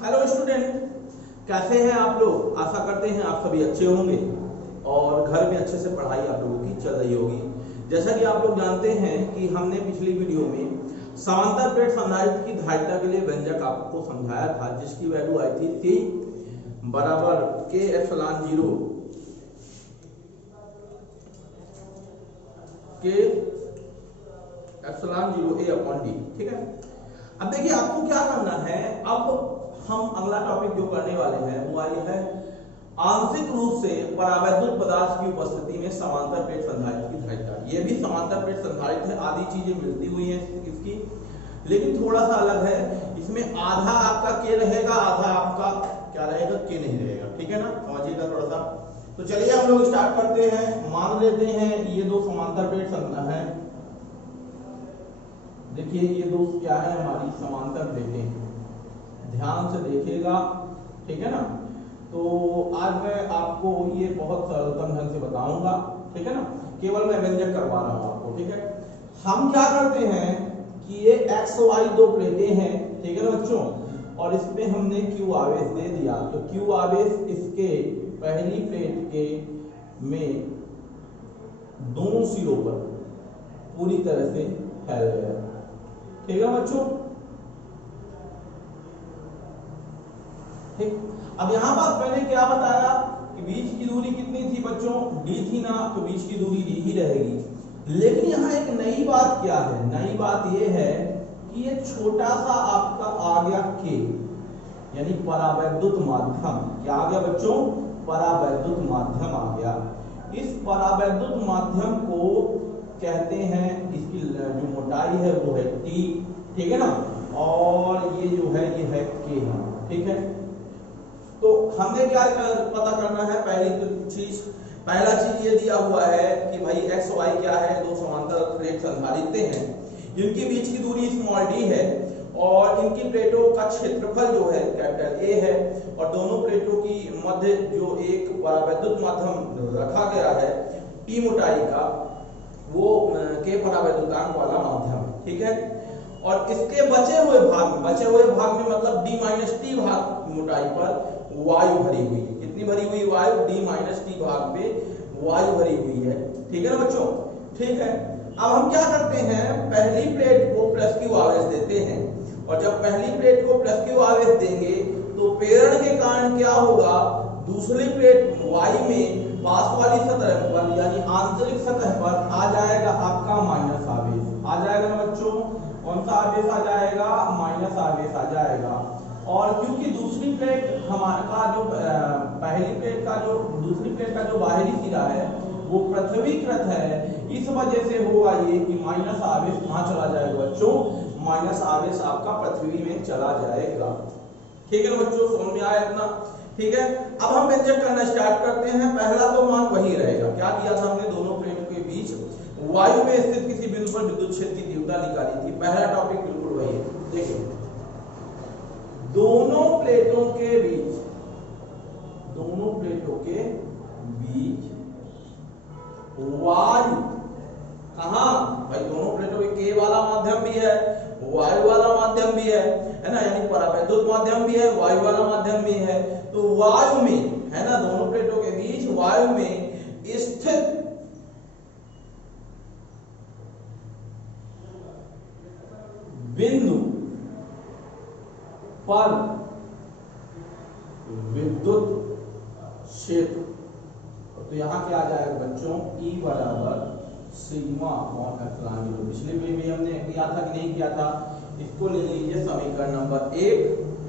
Hello student, कैसे हैं आप लोग। आशा करते हैं आप सभी अच्छे होंगे और घर में अच्छे से पढ़ाई आप लोगों की चल रही होगी। जैसा कि आप लोग जानते हैं कि हमने पिछली वीडियो में समांतर प्लेट संधारित्र की धारिता के लिए व्यंजक आपको समझाया था, जिसकी वैल्यू आई थी C बराबर K epsilon 0 K epsilon 0 A upon D। ठीक है, अब देखिए आपको क्या करना है। अब हम अगला टॉपिक जो करने वाले हैं वो ये है आंशिक रूप से परावैद्युत पदार्थ की उपस्थिति में समांतर प्लेट संधारित्र की धारिता। ये भी समांतर प्लेट संधारित्र है, आधी चीजें मिलती हुई हैं इसकी, लेकिन थोड़ा सा अलग है। इसमें आधा आपका के रहेगा, आधा आपका क्या रहेगा, के नहीं रहेगा। ठीक है ना, समझिएगा थोड़ा सा। तो चलिए हम लोग स्टार्ट करते हैं। मान लेते हैं ये दो समांतर प्लेट है। देखिए ये दो क्या है, हमारी समांतर प्लेटें। ध्यान से देखिएगा, ठीक है ना। तो आज मैं आपको ये बहुत सरलतम ढंग से बताऊंगा, ठीक है ना। केवल मैं व्यंजक करवा रहा हूं आपको, ठीक है। हम क्या करते हैं कि ये एक्स वाई दो प्लेटें हैं, ठीक है ना बच्चों, और इसमें हमने क्यू आवेश दे दिया। तो क्यू आवेश इसके पहली प्लेट के में दोनों सिरों पर पूरी तरह से फैल गया, ठीक है बच्चों। ठीक, अब यहां पर मैंने क्या बताया कि बीच की दूरी कितनी थी बच्चों, d थी ना, तो बीच की दूरी d ही रहेगी। लेकिन यहाँ एक नई बात क्या है, नई बात ये है कि ये छोटा सा आपका आ गया k, यानी परावैद्युत माध्यम। क्या आ गया बच्चों, परावैद्युत माध्यम आ गया। इस परावैद्युत माध्यम को कहते हैं, इसकी जो मोटाई है वो है t, ठीक है ना, और ये जो है ये है k, ठीक है। तो हमने क्या पता करना है, पहला चीज ये दिया हुआ है कि भाई एक्स वाई क्या है, दो समांतर प्लेट संधारित्र हैं, जिनके बीच की दूरी स्मॉल d है और इनकी प्लेटों का क्षेत्रफल जो है कैपिटल A है, और दोनों प्लेटों की मध्य जो एक परावैद्युत माध्यम रखा गया है P मोटाई का, वो K परावैद्युतांक वाला माध्यम है, ठीक है। और इसके बचे हुए भाग में मतलब d माइनस टी भाग मोटाई पर वायु भरी हुई है। कितनी भरी हुई वायु, d माइनस टी भाग पे वायु भरी हुई है, ठीक है ना बच्चों। ठीक है, अब हम क्या करते हैं, पहली प्लेट को प्लस क्यू आवेश देते हैं, और जब पहली प्लेट को प्लस क्यू आवेश देंगे तो प्रेरण के कारण क्या होगा, दूसरी प्लेट वाई में पास वाली सतह पर यानी आंतरिक सतह पर आ जाएगा आपका माइनस आवेश, आ जाएगा ना बच्चों। कौन सा आवेश आ जाएगा, माइनस आवेश आ जाएगा। और क्योंकि दूसरी प्लेट हमारा जो पहली प्लेट का जो दूसरी प्लेट का जो बाहरी सिरा है वो पृथ्वीकृत है, इस वजह से होगा ये कि माइनस आवेश कहाँ चला जाएगा बच्चों, माइनस आवेश आपका पृथ्वी में चला जाएगा। ठीक है ना बच्चों, समझ में आया इतना। ठीक है, अब हम व्यंजक करना स्टार्ट करते हैं। पहला तो मान वही रहेगा, क्या किया था हमने, दोनों प्लेट के बीच वायु में स्थित किसी बिंदु पर विद्युत क्षेत्र की तीव्रता निकाली थी। पहला टॉपिक बिल्कुल वही है। देखिए दोनों प्लेटों के बीच वायु, कहां भाई, दोनों प्लेटों के के वाला माध्यम भी है, वायु वाला माध्यम भी है ना, यानी परावैद्युत माध्यम भी है, वायु वाला माध्यम भी है। तो वायु में है ना, दोनों प्लेटों के बीच वायु में स्थित बिंदु पर विद्युत क्षेत्र, तो यहां क्या आ जाएगा बच्चों, E बराबर सिग्मा अपॉन एप्सिलॉन 0। पिछले में भी हमने किया था कि नहीं किया था, इसको ले लीजिए समीकरण नंबर 1,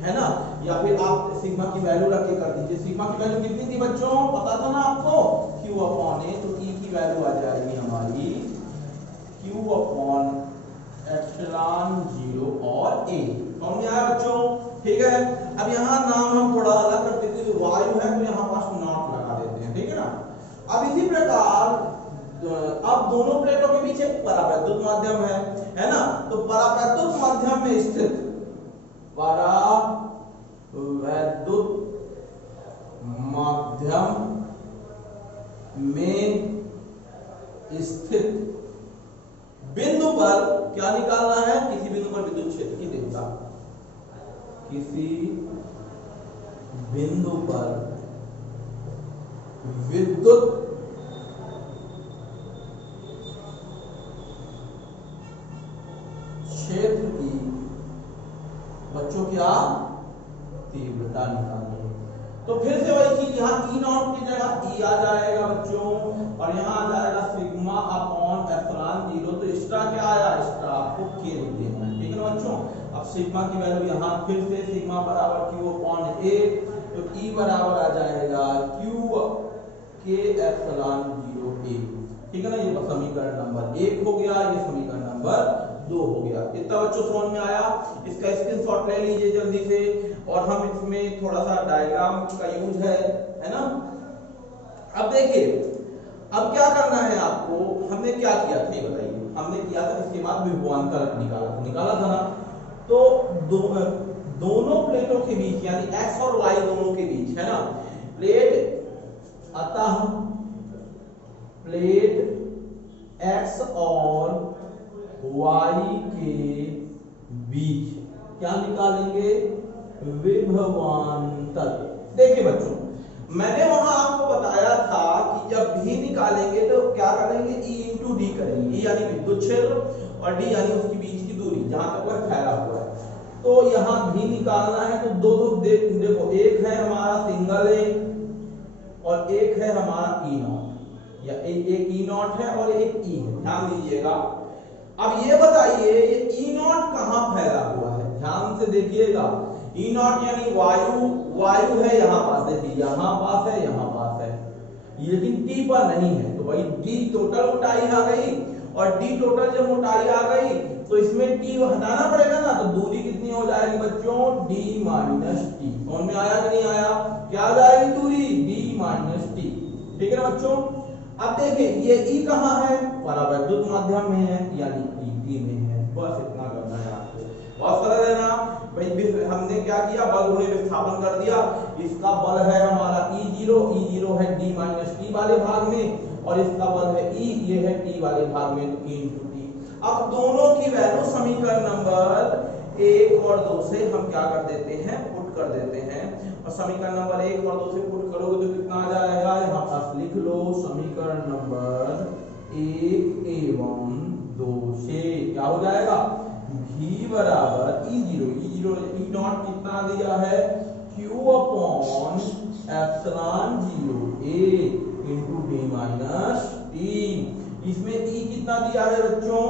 है ना, या फिर आप सिग्मा की वैल्यू रख के कर दीजिए। सिग्मा की वैल्यू कितनी थी बच्चों, पता था ना आपको, Q अपॉन A, तो E की वैल्यू आ जाएगी हमारी Q अपॉन एप्सिलॉन 0 और A। समझ में आया बच्चों। ठीक है, अब यहाँ नाम हम थोड़ा अलग कर देते हैं, वायु है तो यहाँ पास नॉट लगा देते हैं, ठीक है ना। अब इसी प्रकार अब दोनों प्लेटों के बीच एक परावैद्युत माध्यम है ना, तो परावैद्युत माध्यम में स्थित परावैद्युत माध्यम में स्थित बिंदु पर क्या निकालना है, किसी बिंदु पर विद्युत क्षेत्र की तीव्रता, किसी बिंदु पर विद्युत क्षेत्र की बच्चों क्या तीव्रता निकालनी है। तो फिर से वही चीज, यहाँ ई नॉट की जगह ई आ जाएगा बच्चों, और यहाँ आ जाएगा सिग्मा अपॉन एप्सिलॉन 0। तो एक्स्ट्रा क्या आया, एक्स्ट्रा आपको के लिख देना है, ठीक है ना बच्चों। अब सिग्मा की वैल्यू यहाँ फिर से सिग्मा बराबर क्यू अपॉन ए, तो ई बराबर आ जाएगा क्यू के एप्सिलॉन 0 ए, ठीक है ना। ये समीकरण नंबर 1 हो गया, ये समीकरण नंबर 2 हो गया। इतना बच्चों समझ में आया। इसका स्क्रीनशॉट ले लीजिए जल्दी से, और हम इसमें थोड़ा सा डायग्राम का यूज है ना। अब देखिए, अब क्या करना है आपको, हमने क्या किया था ये बताइए। हमने किया था इसके बाद विभवांतर निकाला था ना। तो दोनों प्लेटों के बीच, यानी एक्स और वाई दोनों के बीच, है ना, प्लेट, अतः प्लेट एक्स और वाई के बीच क्या निकालेंगे, विभवांतर। देखिए बच्चों, मैंने वहां आपको बताया था कि जब भी निकालेंगे तो क्या करेंगे, ई इंटू डी करेंगे। ई यानी विद्युत क्षेत्र और डी यानी उसके बीच की दूरी, जहां तक वह फैला हुआ है। तो यहां भी निकालना है तो दो देखो, एक है हमारा सिंगल ए और एक है हमारा ई नॉट, या एक ई नॉट है और एक ई है, ध्यान दीजिएगा। अब ये बताइए, ये ई नॉट कहां फैला हुआ है, ध्यान से देखिएगा। ई नॉट यानी वायु है यहाँ पास, देखिए यहाँ पास है, यहाँ पास है, लेकिन टी पर नहीं है। तो भाई डी टोटल मोटाई आ गई, और डी टोटल जब मोटाई आ गई तो इसमें टी हटाना पड़ेगा ना। तो दूरी कितनी हो जाएगी बच्चों, डी माइनस टी। समझ में आया कि नहीं आया, क्या आ जाएगी दूरी, डी माइनस टी, ठीक है ना बच्चों। अब देखिए, ये ई कहाँ है, परावैद्युत माध्यम में है, यानी ई में है। बस इतना करना है आपको, बहुत सरल है ना भाई। हमने क्या किया, बल गुणे विस्थापन कर दिया। इसका बल है हमारा E0 है D माइनस टी वाले भाग में, और इसका बल है E, ये है T वाले भाग में, तो E इंटू टी। अब दोनों की वैल्यू समीकरण नंबर 1 और 2 से हम क्या कर देते हैं, पुट कर देते हैं। और समीकरण नंबर 1 और 2 से पुट करोगे तो कितना आ जाएगा, यहाँ पास लिख लो, समीकरण नंबर 1 एवं 2 से क्या हो जाएगा, V बराबर ई नॉट कितना दिया है, Q upon epsilon 0 A into D minus T. इसमें E कितना दिया है बच्चों,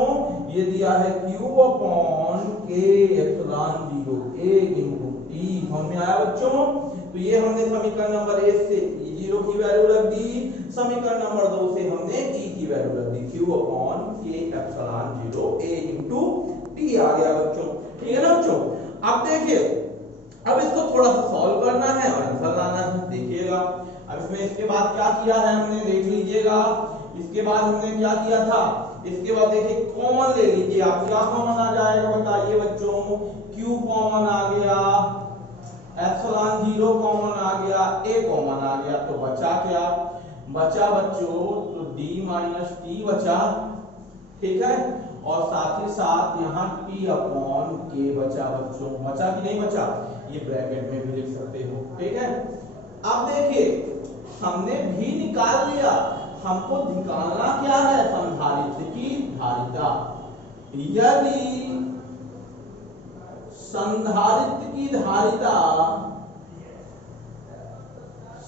ये दिया है Q upon K epsilon 0 A into T. समझ में आया बच्चों। तो ये हमने समीकरण नंबर 1 से E0 की वैल्यू रख दी, समीकरण नंबर 2 से हमने E की वैल्यू रख दी, Q upon K epsilon 0 A into T आ गया बच्चों, ठीक है ना बच्चों। अब देखिए, अब इसको थोड़ा सा सॉल्व करना है और आंसर लाना है, देखिएगा। अब इसमें इसके बाद क्या किया है हमने, देख लीजिएगा। इसके बाद हमने क्या किया था, इसके बाद देखिए कॉमन ले लीजिए आप, क्या कॉमन आ जाएगा बताइए बच्चों, Q कॉमन आ गया, एप्सिलॉन 0 कॉमन आ गया, A कॉमन आ गया। तो बचा क्या, बचा बच्चों तो D माइनस टी बचा, ठीक है, और साथ ही साथ यहाँ T अपॉन K बचा बच्चों। बचा कि नहीं बचा, ये ब्रैकेट में भी लिख सकते हो, ठीक है। अब देखिए, हमने भी निकाल लिया, हमको निकालना क्या है, संधारित्र की धारिता। यदि संधारित्र की धारिता,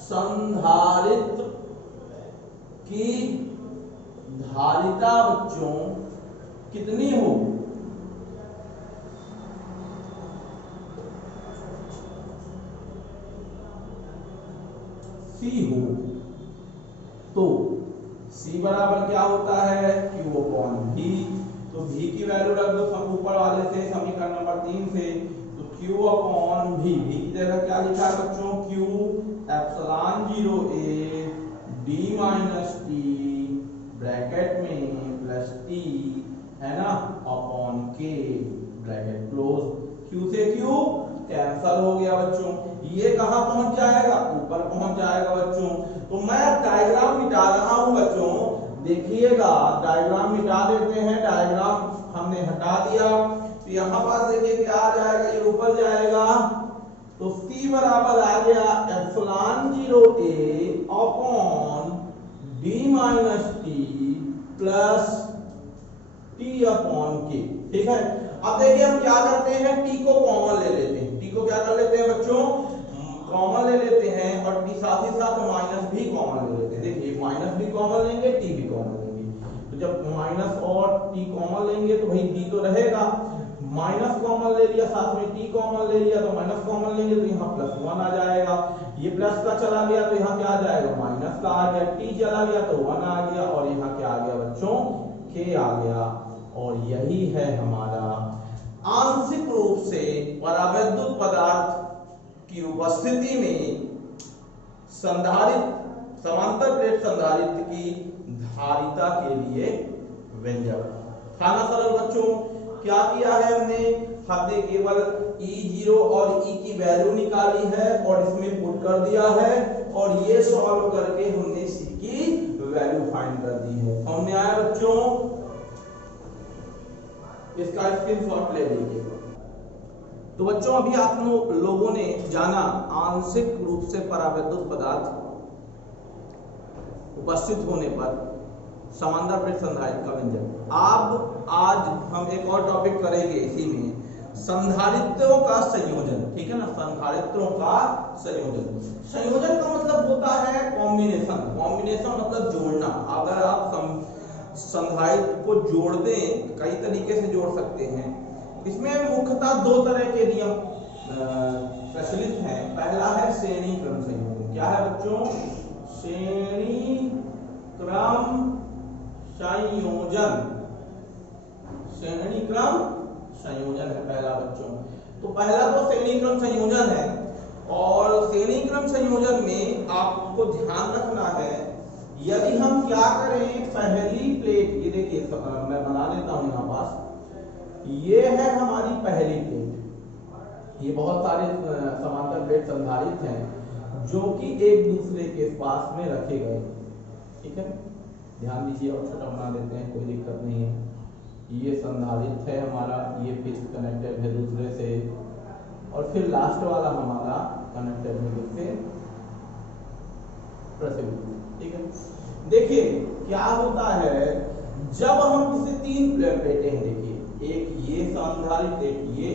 संधारित्र की धारिता बच्चों कितनी हो, C हो, तो C बराबर क्या होता है, Q अपॉन V। तो V की वैल्यू रख दो सब ऊपर वाले से, समीकरण नंबर 3 से। तो Q अपॉन V, V की जगह क्या लिखा है बच्चों, Q epsilon 0 A D minus T bracket में प्लस T, है ना, upon K bracket close. Q से Q कैंसल हो गया बच्चों, ये कहां पहुंच जाएगा, ऊपर पहुंच जाएगा बच्चों। तो मैं डायग्राम मिटा रहा हूं बच्चों, देखिएगा डायग्राम मिटा देते हैं। डायग्राम हमने हटा दिया, तो यहां पास देखिए क्या आ जाएगा, ये ऊपर जाएगा, तो C बराबर आ गया epsilon 0a upon d minus T plus T upon के। ठीक है, अब देखिए हम क्या करते हैं, टी को कॉमन ले लेते हैं। टी को क्या कर लेते हैं बच्चों, कॉमन ले लेते हैं, और टी साथ ही साथ माइनस भी कॉमन ले लेते हैं। देखिए माइनस भी कॉमन लेंगे, टी भी कॉमन लेंगे। तो जब माइनस और टी कॉमन लेंगे तो भाई टी तो रहेगा, माइनस कॉमन ले लिया, साथ में टी कॉमन ले लिया तो माइनस कॉमन लेंगे तो यहाँ प्लस 1 आ जाएगा। ये प्लस का चला गया तो यहाँ क्या आ जाएगा, माइनस का आ गया। टी चला गया तो 1 आ गया, और यहाँ क्या आ गया बच्चों, के आ गया। और यही है हमारा आंशिक रूप से परावैद्युत पदार्थ की उपस्थिति में संधारित्र, समांतर प्लेट संधारित्र की धारिता के लिए व्यंजक। था ना सरल बच्चों? क्या किया है हमने केवल E0 और E की वैल्यू निकाली है और इसमें पुट कर दिया है, और ये सॉल्व करके हमने C की वैल्यू फाइंड कर दी है। समझ में आया बच्चों? इसका स्क्रीनशॉट ले लीजिए। तो बच्चों अभी आप लोगों ने जाना आंशिक रूप से परावैद्युत पदार्थ उपस्थित होने पर समांतर प्लेट संधारित्र का व्यंजक। अब आज हम एक और टॉपिक करेंगे इसी में, संधारित्रों का संयोजन। ठीक है ना, संधारित्रों का संयोजन। संयोजन का मतलब होता है कॉम्बिनेशन। कॉम्बिनेशन मतलब जोड़ना। अगर आप संधारित्र को जोड़ दें, कई तरीके से जोड़ सकते हैं। इसमें मुख्यतः दो तरह के नियम प्रचलित हैं। पहला है श्रेणी क्रम संयोजन। क्या है बच्चों? श्रेणी क्रम संयोजन। श्रेणी क्रम संयोजन है पहला बच्चों। तो पहला तो श्रेणी क्रम संयोजन है, और श्रेणी क्रम संयोजन में आपको ध्यान रखना है, यदि हम क्या करें, पहली प्लेट, ये देखिए मैं बना लेता हूं यहाँ पास, ये है हमारी पहली प्लेट। ये बहुत सारे समांतर प्लेट संधारित्र हैं जो कि एक दूसरे के पास में रखे गए। ठीक है, ध्यान दीजिए, और छोटा बना देते हैं, कोई दिक्कत नहीं है। ये संधारित्र है हमारा, ये फिर कनेक्टेड है दूसरे से, और फिर लास्ट वाला हमारा कनेक्टेड है दूसरे प्रसिद्ध। ठीक है, देखिए क्या होता है, जब हम किसी तीन प्लेटें हैं, देखिए एक ये संधारित्र, एक ये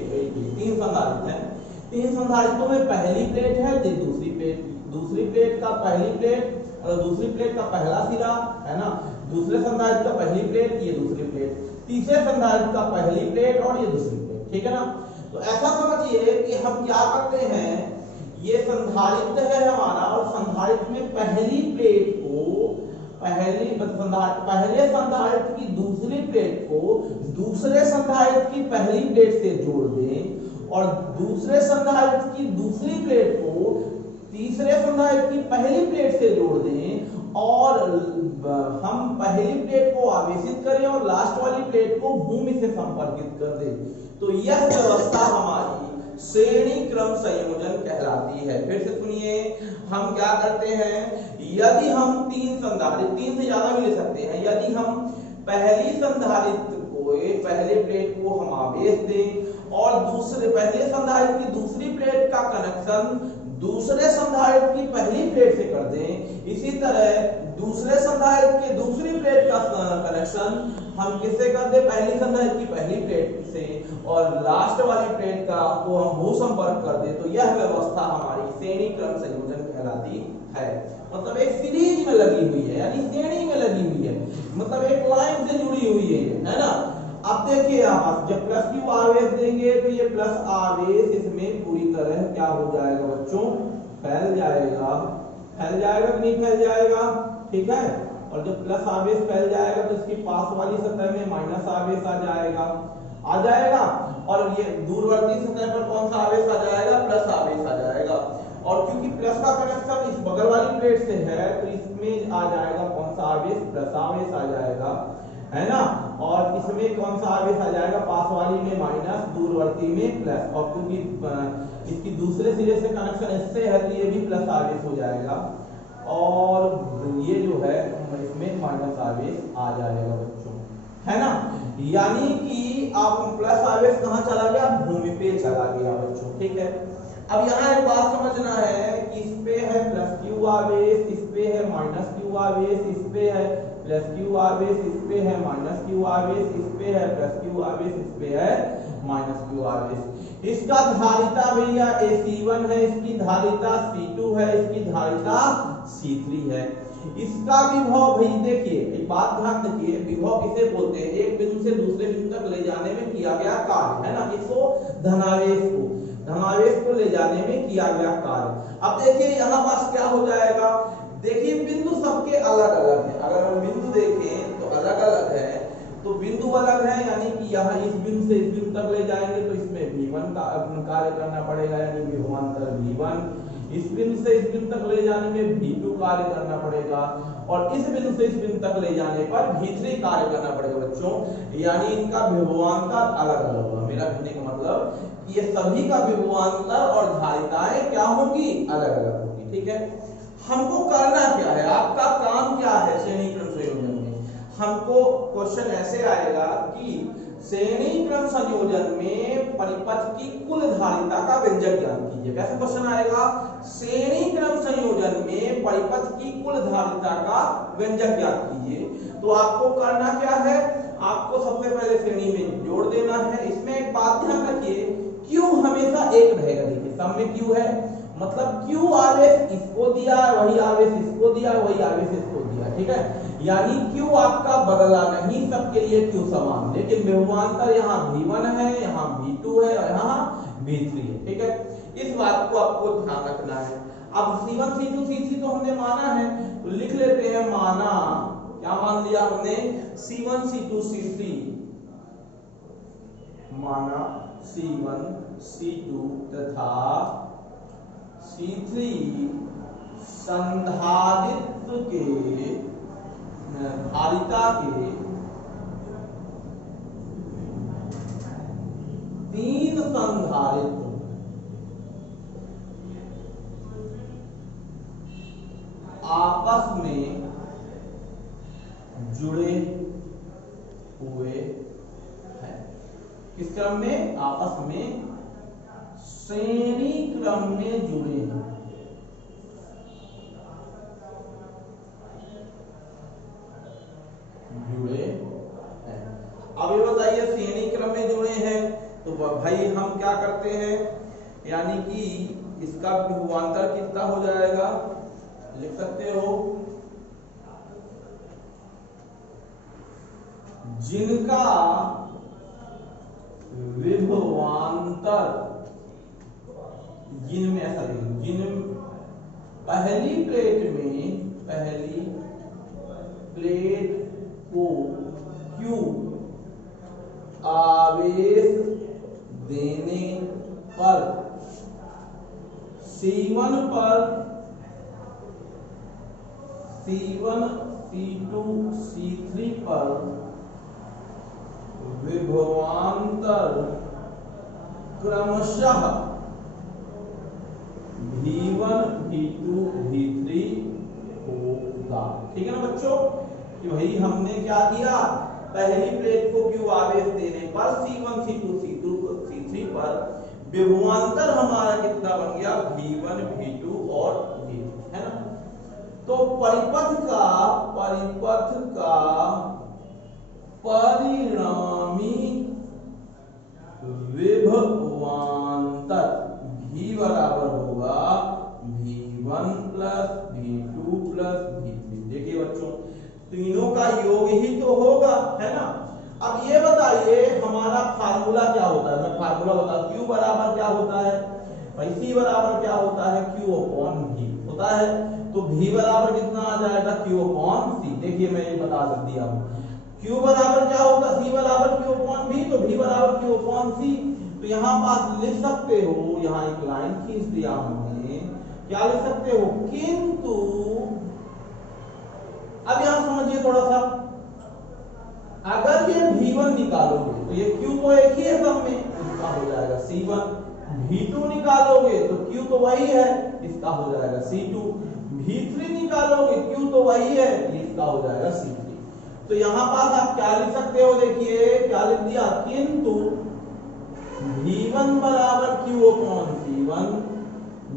तीन संधारित्र हैं। तीन संधारित्रों में पहली प्लेट है, दूसरी प्लेट, दूसरी प्लेट का पहली प्लेट, और दूसरी प्लेट का पहला सिरा है ना, दूसरे संधारित्र का पहली प्लेट, ये दूसरी प्लेट, तीसरे संधारित्र का पहली प्लेट और ये दूसरी प्लेट। ठीक है ना, तो ऐसा समझिए कि हम क्या करते हैं, ये संधारित्र है हमारा, और संधारित्र में पहली प्लेट को पहले संधारित्र की दूसरी प्लेट को दूसरे संधारित्र की पहली प्लेट से जोड़ दें, और दूसरे संधारित्र की दूसरी प्लेट को तीसरे संधारित्र की पहली प्लेट से जोड़ दें, और हम पहली प्लेट को आवेशित करें और लास्ट वाली प्लेट को भूमि से संपर्कित कर दें। तो यह व्यवस्था हमारी श्रेणी क्रम संयोजन कहलाती है। फिर से सुनिए, हम क्या करते हैं, यदि हम तीन संधारित्र, तीन से ज्यादा भी ले सकते हैं, यदि हम पहली संधारित्र को, पहले प्लेट को हम आवेश दें और दूसरे पहले संधारित्र की दूसरी प्लेट का कनेक्शन दूसरे संधारित्र की पहली प्लेट से कर दें, इसी तरह दूसरे संधारित्र की दूसरी प्लेट का कनेक्शन हम किससे कर दें, पहली संधारित्र की पहली प्लेट से, और लास्ट वाली प्लेट का को हम भू संपर्क कर दें, तो यह व्यवस्था हमारी श्रेणी क्रम संयोजन कहलाती है। मतलब एक सीरीज में लगी हुई है, यानी श्रेणी में लगी हुई है, मतलब एक लाइन से जुड़ी हुई है ना। अब देखिए आप जब प्लस क्यू आवेश देंगे तो ये प्लस आवेश इसमें पूरी तरह क्या हो जाएगा बच्चों, फैल जाएगा। फैल जाएगा कि नहीं फैल जाएगा? ठीक है, और जब प्लस आवेश फैल जाएगा तो इसकी पास वाली सतह में माइनस आवेश आ जाएगा, और ये दूरवर्ती सतह पर कौन सा आवेश आ जाएगा, प्लस आवेश आ जाएगा। और क्योंकि प्लस का कनेक्शन इस बगल वाली प्लेट से है तो इसमें आ जाएगा कौन सा आवेश, प्लस आवेश आ जाएगा, है ना। और इसमें कौन सा आवेश आ जाएगा, पास वाली में माइनस, दूरवर्ती में प्लस, और क्योंकि इसकी दूसरे सिरे से कनेक्शन इससे है तो ये भी प्लस आवेश हो जाएगा, और ये जो है इसमें माइनस आवेश आ जाएगा बच्चों, है ना। यानी कि आप प्लस आवेश कहां चला गया, भूमि पे चला गया बच्चों। ठीक है, अब यहाँ एक बात समझना है कि इस पे है प्लस क्यू आवेश, इस पे है माइनस क्यू आवेश, इस पे है प्लस क्यू आवेश, इस पे है माइनस क्यू आवेश, इस पे है प्लस क्यू आवेश, इस पे है माइनस क्यू आवेश। इसका धारिता भैया AC1 है, इसकी धारिता C2 है, इसकी धारिता C3 है। इसका विभव भाई देखिए, एक बात ध्यान रखिए, विभव किसे बोलते हैं? एक बिंदु से दूसरे बिंदु तक ले जाने में किया गया कार्य, है ना। इसको धनावेश को ले जाने में किया गया कार्य। अब देखिए यहाँ पास क्या हो जाएगा, देखिए बिंदु सबके अलग अलग है। अगर हम बिंदु देखें तो अलग अलग है, तो बिंदु अलग है, यानी कि यहाँ इस बिंदु से इस बिंदु तक ले जाएंगे तो इसमें V1 का कार्य करना पड़ेगा, यानी विभवांतर V1। इस बिंदु से इस बिंदु तक ले जाने में V2 कार्य करना पड़ेगा, और इस बिंदु से इस बिंदु तक ले जाने पर V3 कार्य करना पड़ेगा बच्चों, यानी इनका विभवांतर अलग अलग होगा। मेरा कहने का मतलब कि ये सभी का विभवांतर और धारिताएं क्या होंगी? अलग अलग होंगी। ठीक है, हमको करना क्या है, आपका काम क्या है श्रेणी क्रम संयोजन में? हमको क्वेश्चन ऐसे आएगा कि श्रेणी क्रम संयोजन में परिपथ की कुल धारिता का व्यंजक ज्ञात कीजिए। कैसे क्वेश्चन आएगा? श्रेणी क्रम संयोजन में परिपथ की कुल धारिता का व्यंजक ज्ञात कीजिए। तो आपको करना क्या है, आपको सबसे पहले श्रेणी में जोड़ देना है। इसमें एक बात ध्यान रखिए, क्यू हमेशा एक रहेगा। देखिए सम में क्यू है, मतलब क्यू आवेश इसको दिया, वही आवेश इसको दिया, वही आवेश इसको दिया। ठीक है, यानी क्यू आपका बदला नहीं, सबके लिए क्यू समान, लेकिन विभवांतर यहाँ V1 है, यहाँ V2 है और यहाँ V3 है। ठीक है, इस बात को आपको ध्यान रखना है। अब C1 C2 C3 तो हमने माना है, तो लिख लेते हैं माना। क्या मान लिया हमने? C1 C2 C3 माना, C1 C2 तथा C3 संधारित्र के धारिता के 3 संधारित्र आपस में जुड़े हुए हैं। किस क्रम में? आपस में श्रेणी क्रम में जुड़े हैं। अब ये बताइए श्रेणी क्रम में जुड़े हैं तो भाई हम क्या करते हैं, यानी कि इसका विभवांतर कितना हो जाएगा? लिख सकते हो, जिनका विभवांतर, जिन पहली प्लेट को Q आवेश देने पर C1 C2 C3 पर विभवांतर क्रमशः V1 V2 V3 होगा। ठीक है ना बच्चों, कि भाई हमने क्या किया, पहली प्लेट को Q आवेश देने पर C1 C2 C3 पर विभवांतर हमारा कितना बन गया? V1 V2 और V3, है ना। तो परिपथ का परिणामी विभवांतर V बराबर होगा V1 plus V2 plus V3। देखिए बच्चों, तीनों का योग ही तो होगा, है ना। अब ये बताइए हमारा फार्मूला क्या होता है? मैं फार्मूला बता, Q बराबर क्या होता है भाई? C बराबर क्या होता है? Q अपॉन V होता है। तो V बराबर कितना आ जाएगा? Q upon C। देखिए मैं ये बता दिया हूं, Q बराबर क्या होगा? C बराबर Q अपॉन V, तो V बराबर Q अपॉन C। तो यहाँ पास लिख सकते हो, यहाँ एक लाइन खींच दिया हमने, क्या लिख सकते हो? किंतु अब यहां समझिए थोड़ा सा, अगर ये V1 निकालोगे तो ये Q तो एक ही है सब में, इसका हो जाएगा C1। V2 निकालोगे तो Q तो वही है, इसका हो जाएगा C2। V3 निकालोगे Q तो वही है, इसका हो जाएगा C3। तो यहां पास आप क्या लिख सकते हो? देखिए क्या लिख दिया, किंतु V1 बराबर Q अपॉन C1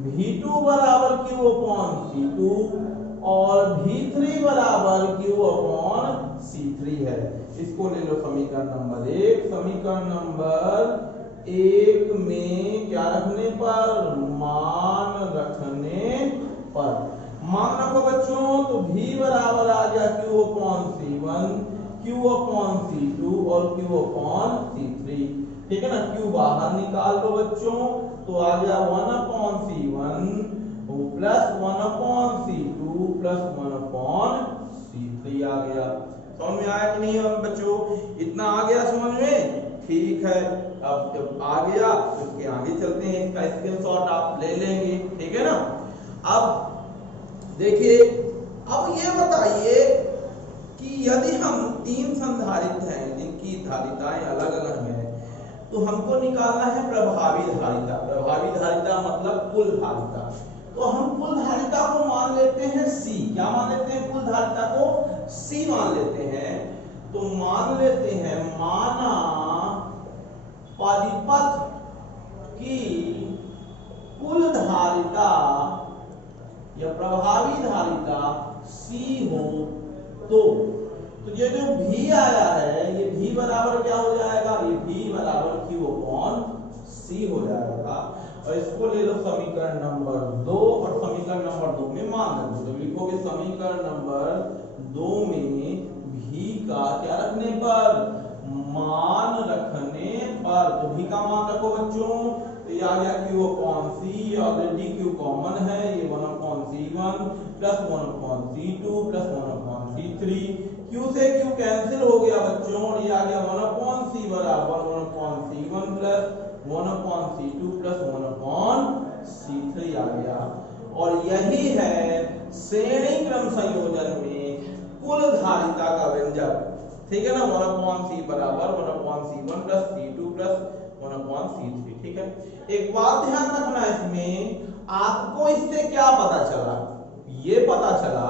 V2 बराबर Q अपॉन C2 और V3 बराबर Q अपॉन C3 है। इसको ले लो समीकरण नंबर 1। समीकरण नंबर 1 में क्या रखने पर, मान रखने पर, मान रखो बच्चों, तो V बराबर आ गया Q upon C1, Q upon C2 और Q अपॉन C3। ठीक है ना, Q बाहर निकाल लो बच्चों, तो आ गया 1 upon C1 plus 1 upon C2 plus 1 upon C3 आ गया। समझ में आया कि नहीं बच्चों? इतना आ गया समझ में? ठीक है, अब जब आ गया तो इसके आगे चलते हैं, इसका स्क्रीनशॉट आप ले लेंगे। ठीक है ना। अब देखिए, अब ये बताइए कि यदि हम 3 संधारित्र हैं जिनकी धारिताएं अलग अलग हैं, तो हमको निकालना है प्रभावी धारिता। प्रभावी धारिता मतलब कुल धारिता। तो हम कुल धारिता को मान लेते हैं C। क्या मान लेते हैं? कुल धारिता को C मान लेते हैं। तो मान लेते हैं, माना परिपथ की कुल धारिता या प्रभावी धारिता C हो तो ये जो V आया है, ये V बराबर क्या हो जाएगा? ये V बराबर Q अपॉन C हो जाएगा। और इसको ले लो समीकरण नंबर 2 और समीकरण नंबर 2 में मान रखो। तो लिखोगे समीकरण नंबर 2 में V का क्या रखने पर, मान रखने पर। तो V का मान रखो बच्चों, तो ये आ गया Q upon C, already Q common है, ये 1 upon C1 plus 1 upon C2 plus 1 upon C3। Q से Q कैंसिल हो गया बच्चों, और ये आ गया 1 अपॉन C बराबर 1 upon C1 plus 1 upon C2 plus 1 upon C3 आ गया। और यही है श्रेणी क्रम संयोजन में कुल धारिता का व्यंजक। ठीक है ना, 1 अपॉन C बराबर 1 upon C1 plus C2 plus 1 upon C3। ठीक है, एक बात ध्यान रखना, इसमें आपको इससे क्या पता चला? ये पता चला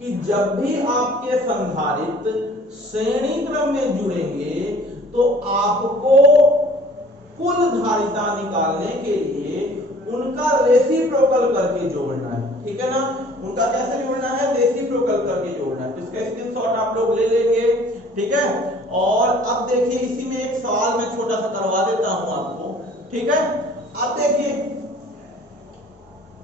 कि जब भी आपके संधारित्र श्रेणी क्रम में जुड़ेंगे तो आपको कुल धारिता निकालने के लिए उनका रेसिप्रोकल करके जोड़ना है। ठीक है ना, उनका कैसे जोड़ना है? रेसिप्रोकल करके जोड़ना है। तो इसका स्क्रीनशॉट आप लोग ले लेंगे। ठीक है, और अब देखिए, इसी में एक सवाल मैं छोटा सा करवा देता हूं आपको। ठीक है, अब देखिए,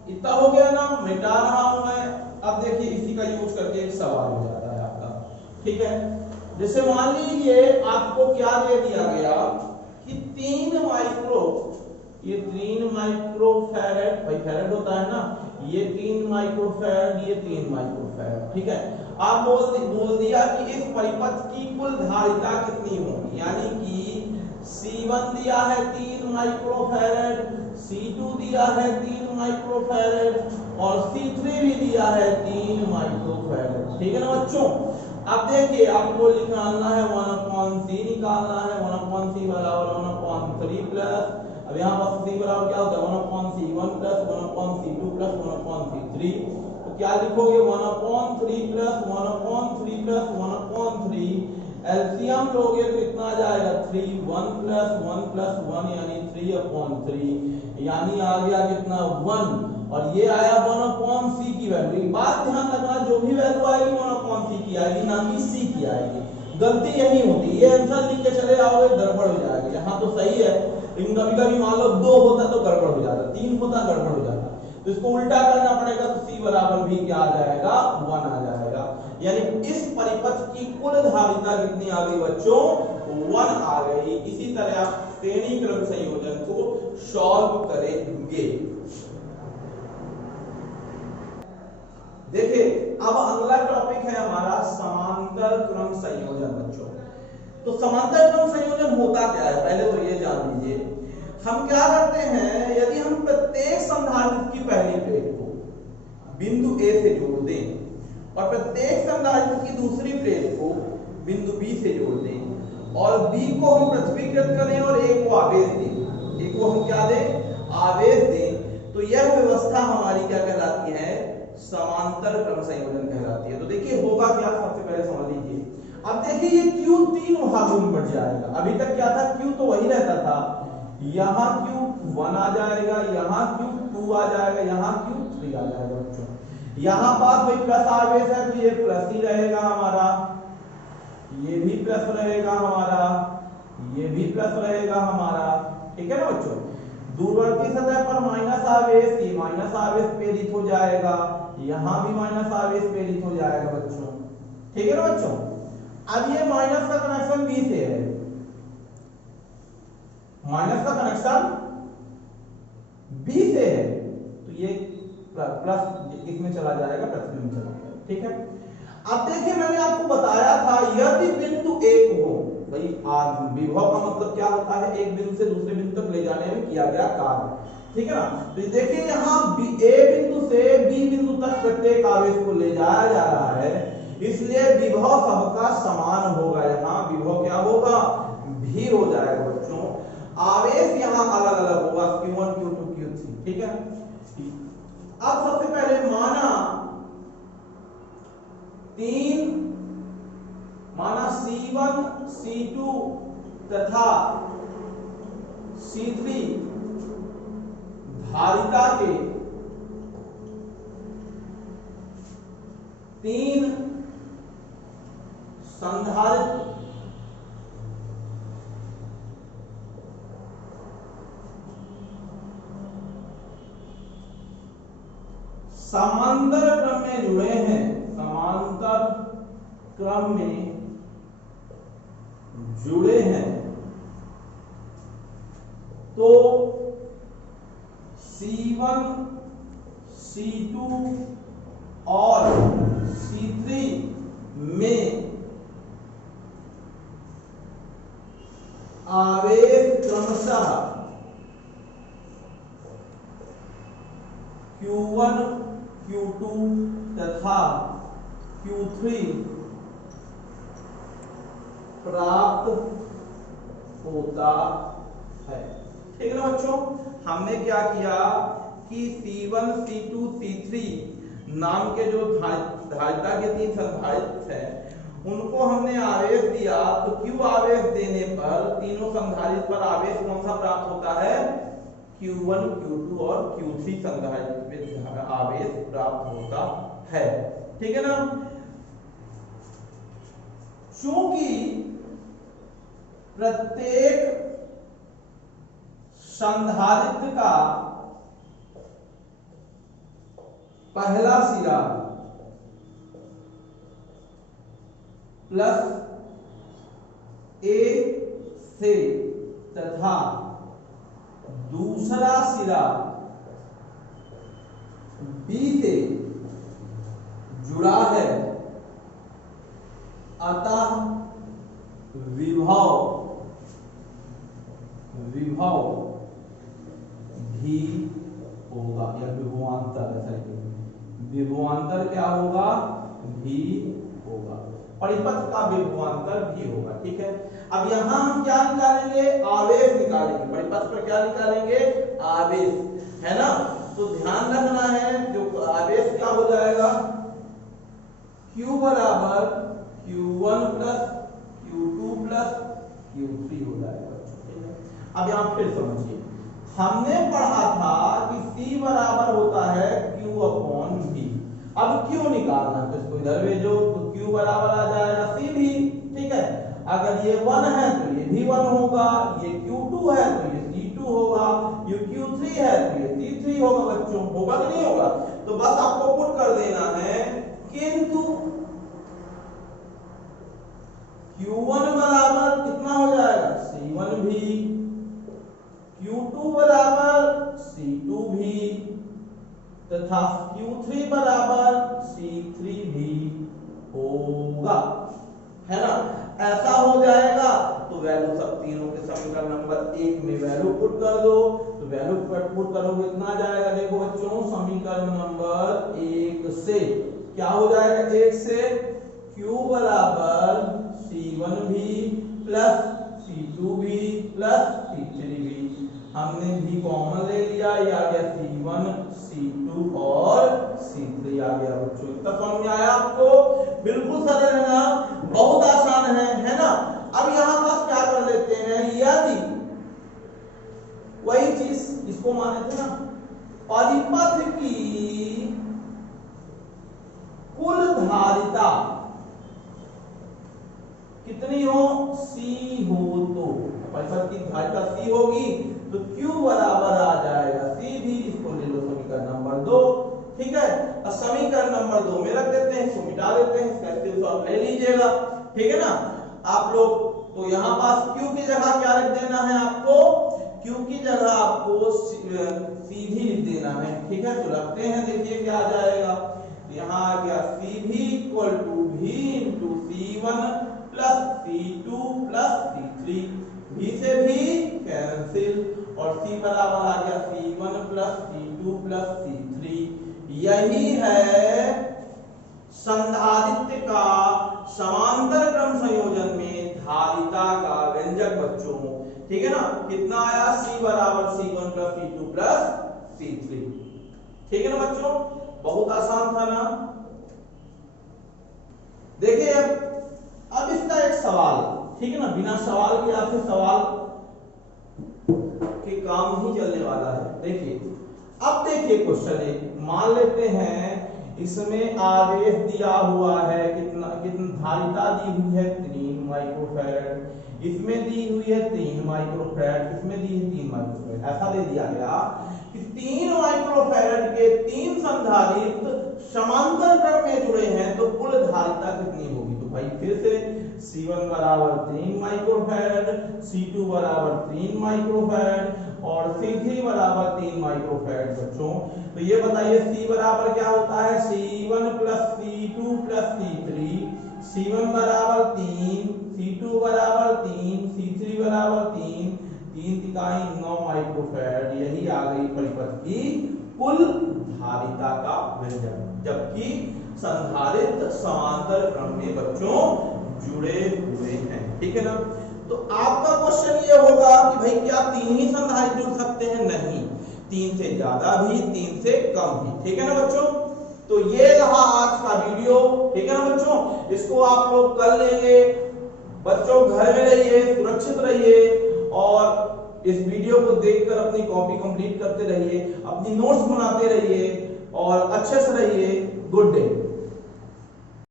इतना हो गया ना, मिटा रहा हूं मैं। अब देखिए, इसी का यूज करके एक सवाल हो जाता है आपका। ठीक है, जैसे मान लीजिए आपको क्या दे दिया गया कि 3 माइक्रो, ये 3 माइक्रोफैरड, भाई फैरड होता है ना, ये 3 माइक्रोफैरड, ये 3 माइक्रोफैरड। ठीक है, आप बोल दिया कि इस परिपथ की कुल धारिता कितनी होगी, यानी कि C1 दिया है 3 माइक्रोफैरड, C2 दिया है 3 माइक्रोफैरड और C3 भी दिया है 3 माइक्रोफैरड। ठीक है ना बच्चों? अब देखिए, आपको निकालना है 1 अपॉन C, निकालना है 1 अपॉन C बराबर 1 अपॉन 3 प्लस, अब यहाँ पर C बराबर क्या होता है, 1 upon C1 plus 1 upon C2 plus 1 upon C3। तो क्या लिखोगे, 1 upon 3 plus 1 upon 3 plus 1 upon 3। LCM लोगे तो इतना आ जाएगा 3, 1 प्लस 1 यानी 3 अपॉन 3, यानी आ गया कितना, 1। और ये आया 1 अपॉन C की वैल्यू। बात ध्यान रखना, जो भी वैल्यू आएगी 1 अपॉन C की आएगी, ना कि C की आएगी। गलती यही होती है, ये आंसर लिख के चले आओगे गड़बड़ हो जाएगी। यहाँ तो सही है, लेकिन कभी कभी मान लो 2 होता तो गड़बड़ हो जाता, 3 होता गड़बड़ हो जाता। तो इसको उल्टा करना पड़ेगा, तो C बराबर भी क्या आ जाएगा, 1 आ जाएगा। यानी इस परिपथ की कुल धारिता कितनी आ गई बच्चों, 1 आ गई। इसी तरह आप श्रेणी क्रम संयोजन को सॉल्व करेंगे। देखिए, अब अगला टॉपिक है हमारा समांतर क्रम संयोजन बच्चों। तो समांतर क्रम संयोजन होता क्या है, पहले तो ये जान लीजिए। हम क्या करते हैं, यदि हम प्रत्येक संधारित्र की पहली प्लेट को बिंदु A से जोड़ दें और प्रत्येक संधारित्र की दूसरी प्लेट को बिंदु B से जोड़ दें और B को हम पृथ्वीकृत करें और A को आवेश दें, A को हम क्या दें, आवेश दें, तो यह व्यवस्था हमारी क्या कहलाती है, समांतर क्रम संयोजन कहलाती है। तो देखिए होगा क्या, सबसे पहले समझ लीजिए। अब देखिए, ये Q 3 भागों में बढ़ जाएगा। अभी तक क्या था, Q तो वही रहता था, यहाँ क्यू 1 आ जाएगा, यहाँ क्यू 2 आ जाएगा, यहाँ क्यू 3 आ जाएगा बच्चों। यहाँ पास भाई प्लस आवेश है तो ये प्लस ही रहेगा हमारा, ये भी प्लस रहेगा हमारा, ये भी प्लस रहेगा हमारा, ठीक है ना बच्चों। दूरवर्ती सतह पर माइनस आवेश, ये माइनस आवेश प्रेरित हो जाएगा, यहाँ भी माइनस आवेश प्रेरित हो जाएगा बच्चों, ठीक है ना बच्चों। अब ये माइनस का कनेक्शन बी से है, माइनस का कनेक्शन बी से है तो ये प्लस इसमें चला जाएगा, प्लस में चला जाएगा, ठीक है। अब देखिए मैंने आपको बताया था यदि बिंदु एक हो, भाई विभव का मतलब क्या होता है, एक बिंदु से दूसरे बिंदु तक ले जाने में किया गया कार्य, ठीक है ना। तो देखिए यहाँ ए बिंदु से बी बिंदु तक प्रत्येक आवेश को ले जाया जा रहा है, इसलिए विभव सबका समान होगा। यहाँ विभव क्या होगा, भी हो जाएगा बच्चों। आवेश यहाँ अलग अलग होगा, Q1 Q2 Q3, ठीक है। अब सबसे पहले माना C1 C2 तथा C3 धारिता के 3 संधारित्र समांतर क्रम में जुड़े हैं, समांतर क्रम में जुड़े हैं, तो C1 C2 और C3 में आवेश क्रमशः Q1 Q2 तथा Q3 प्राप्त होता है, ठीक है ना बच्चों। हमने क्या किया कि C1 C2 C3 नाम के जो धारिता के 3 संधारित्र है उनको हमने आवेश दिया, तो Q आवेश देने पर तीनों संधारित्र पर आवेश कौन सा प्राप्त होता है, Q1 Q2 और Q3 संधारित्र आवेश प्राप्त होता है, ठीक है ना। चूंकि प्रत्येक संधारित्र का पहला सिरा प्लस ए से तथा दूसरा सिरा बी से जुड़ा है, अतः विभव भी होगा, या विभवांतर, विभवांतर क्या होगा, भी होगा, परिपथ का विभवांतर भी होगा, ठीक है। अब यहां हम क्या निकालेंगे, आवेश निकालेंगे, परिपथ पर क्या निकालेंगे, आवेश, है ना। तो ध्यान रखना है जो आवेश क्या हो जाएगा, Q बराबर Q1 plus Q2 plus Q3 हो जाएगा, ठीक है। अब यहां फिर समझिए, हमने पढ़ा था कि C बराबर होता है Q अपॉन V। अब Q निकालना है तो इसको इधर भेजो, तो Q बराबर आ जाएगा C भी, ठीक है। अगर ये 1 है तो ये भी 1 होगा, ये Q2 है तो ये C2 होगा, ये Q3 है तो ये C3 होगा बच्चों, होगा कि नहीं होगा। तो बस आपको पुट कर देना है, किंतु Q1 बराबर कितना हो जाएगा, C1 भी, Q2 बराबर C2 भी तथा Q3 बराबर C3 भी होगा, है ना। ऐसा हो जाएगा तो वैल्यू सब तीनों के समीकरण नंबर 1 में वैल्यू पुट कर दो, तो वैल्यू पुट करोगे कितना जाएगा, देखो बच्चों समीकरण नंबर 1 से क्या हो जाएगा, 1 से Q बराबर C1 भी प्लस C2 भी प्लस C3 भी, हमने भी कॉमन ले लिया, ये आ गया C1 C2 और C3 आ गया बच्चों। इतना समझ में आया आपको, बिल्कुल सरल है ना, बहुत आसान है ना। अब यहां पास क्या कर लेते हैं, की धारिता C होगी तो Q बराबर आ जाएगा C भी। इसको ले लो समीकरण नंबर 2, ठीक है। अब समीकरण नंबर 2 में रख देते हैं, इसको मिटा देते हैं, इसका स्टेप सॉल्व ले लीजिएगा, ठीक है ना आप लोग। तो यहाँ पास Q की जगह क्या रख देना है आपको, Q की जगह आपको सीधी लिख देना है, ठीक है। तो रखते हैं, देखिए क्या आ जाएगा, यहाँ आ गया CV equal to V into C1 plus C2 plus C3, V से भी कैंसिल और C बराबर आ गया C1 plus C2 plus C3। यही है संधारित्र का समांतर क्रम संयोजन में धारिता का व्यंजक बच्चों, ठीक है ना। कितना आया, C बराबर C1 plus C2 plus C3, ठीक है ना बच्चों। बहुत आसान था ना। देखिए अब इसका एक सवाल, ठीक है ना, बिना सवाल के आपसे सवाल के काम नहीं चलने वाला है। देखिए अब देखिए क्वेश्चन एक मान लेते हैं, इसमें आवेश दिया हुआ है कितना धारिता दी हुई है 3 माइक्रोफैरड, इसमें दी हुई है 3 माइक्रोफैरड, इसमें दी है 3 माइक्रोफैरड। ऐसा दे दिया गया कि 3 माइक्रोफैरड के 3 संधारित्र समांतर क्रम में जुड़े हैं तो कुल धारिता कितनी होगी। तो भाई फिर से C1 बराबर 3 माइक्रोफैरड, C2 बराबर 3 माइक्रोफैरड और C3 बराबर 3 माइक्रोफैरड बच्चों। तो ये बताइए C बराबर क्या होता है, C1 plus C2 plus C3, C1 बराबर 3, C2 बराबर 3, C3 बराबर 3, 3 तिकाई 9 माइक्रोफैरड। यही आ गई परिपथ की कुल धारिता का व्यंजक, जबकि संधारित्र समांतर क्रम में बच्चों जुड़े हुए हैं, ठीक है ना। तो आपका क्वेश्चन ये होगा कि भाई क्या 3 ही संधारित्र जुड़ सकते हैं, नहीं, 3 से ज्यादा भी, 3 से कम भी, ठीक है ना बच्चों। तो ये रहा आज का वीडियो, ठीक है ना बच्चों। इसको आप लोग कर लेंगे बच्चों, घर में रहिए, सुरक्षित रहिए और इस वीडियो को देखकर अपनी कॉपी कंप्लीट करते रहिए, अपनी नोट्स बनाते रहिए और अच्छे से रहिए। Good day.